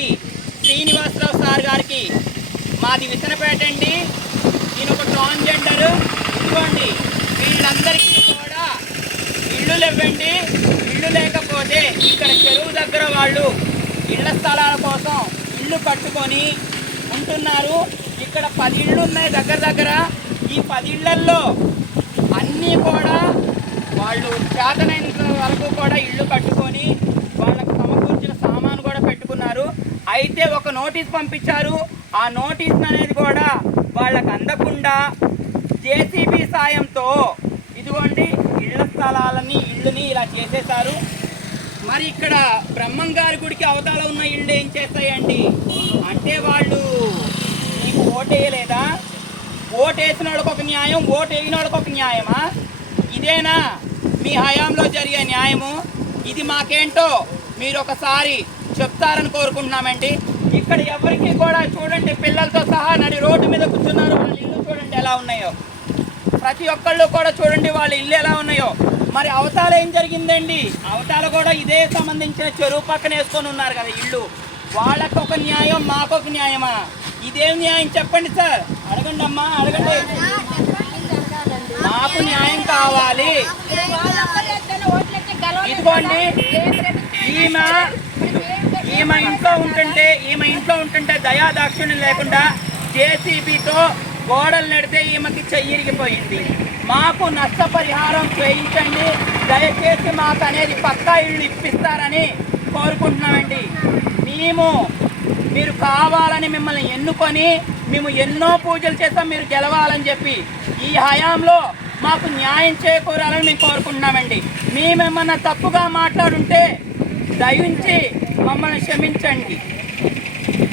ఉన్నటువంటి శ్రీనివాసరావు సార్ గారికి, మాది విసనపేట అండి, నేను ఒక ట్రాన్స్జెండర్. ఇదిగోండి వీళ్ళందరికీ కూడా ఇళ్ళు ఇవ్వండి. ఇళ్ళు లేకపోతే ఇక్కడ చెరువు దగ్గర వాళ్ళు ఇళ్ల స్థలాల కోసం ఇళ్ళు కట్టుకొని ఉంటున్నారు. ఇక్కడ 10 ఇళ్ళు ఉన్నాయి దగ్గర. ఈ 10 ఇళ్లల్లో అన్నీ కూడా వాళ్ళు చేతనైనంత వరకు కూడా ఇళ్ళు కట్టుకొని వాళ్ళకు సమకూర్చిన సామాను కూడా పెట్టుకున్నారు. అయితే ఒక నోటీస్ పంపించారు. ఆ నోటీస్ అనేది కూడా వాళ్ళకు అందకుండా జేసీబీ సాయంతో ఇదిగోండి ఇళ్ల స్థలాలని ఇళ్ళని ఇలా చేసేశారు. మరి ఇక్కడ బ్రహ్మంగారి గుడికి అవతల ఉన్న ఇళ్ళు ఏం చేస్తాయండి అంటే, వాళ్ళు నీకు ఓటేయలేదా? ఓటేసిన వాళ్ళకి ఒక న్యాయం, ఓటు వేయని వాళ్ళకి ఒక న్యాయమా? ఇదేనా మీ హయాంలో జరిగే న్యాయము? ఇది మాకేంటో మీరు ఒకసారి చెప్తారని కోరుకుంటున్నామండి. ఇక్కడ ఎవరికి కూడా చూడండి, పిల్లలతో సహా నడి రోడ్డు మీద కూర్చున్నారు. వాళ్ళ ఇల్లు చూడండి ఎలా ఉన్నాయో, ప్రతి ఒక్కళ్ళు కూడా చూడండి వాళ్ళ ఇల్లు ఎలా ఉన్నాయో. మరి అవతాల ఏం జరిగిందండి? అవతాల కూడా ఇదే సంబంధించిన చెరువు పక్కన వేసుకొని ఉన్నారు కదా ఇల్లు. వాళ్ళకు ఒక న్యాయం, మాకొక న్యాయమా? ఇదేం న్యాయం చెప్పండి సార్, అడగండి అమ్మా, అడగండి. మాకు న్యాయం కావాలి. ఇదిగోండి ఈమె ఇంట్లో ఉంటుంటే దయాదాక్షిణ్యం లేకుండా జేసీబీతో గోడలు నెడితే ఈమెకి చెయ్యిరిగిపోయింది. మాకు నష్టపరిహారం చేయించండి దయచేసి, మాకు అనేది పక్కా ఇళ్ళు ఇప్పిస్తారని కోరుకుంటున్నామండి. మీరు కావాలని మిమ్మల్ని ఎన్నుకొని మేము ఎన్నో పూజలు చేస్తాం, మీరు గెలవాలని చెప్పి ఈ హయాంలో మాకు న్యాయం చేకూరాలని మేము కోరుకుంటున్నామండి. మేమేమన్నా తప్పుగా మాట్లాడుంటే దయించి మమ్మల్ని క్షమించండి.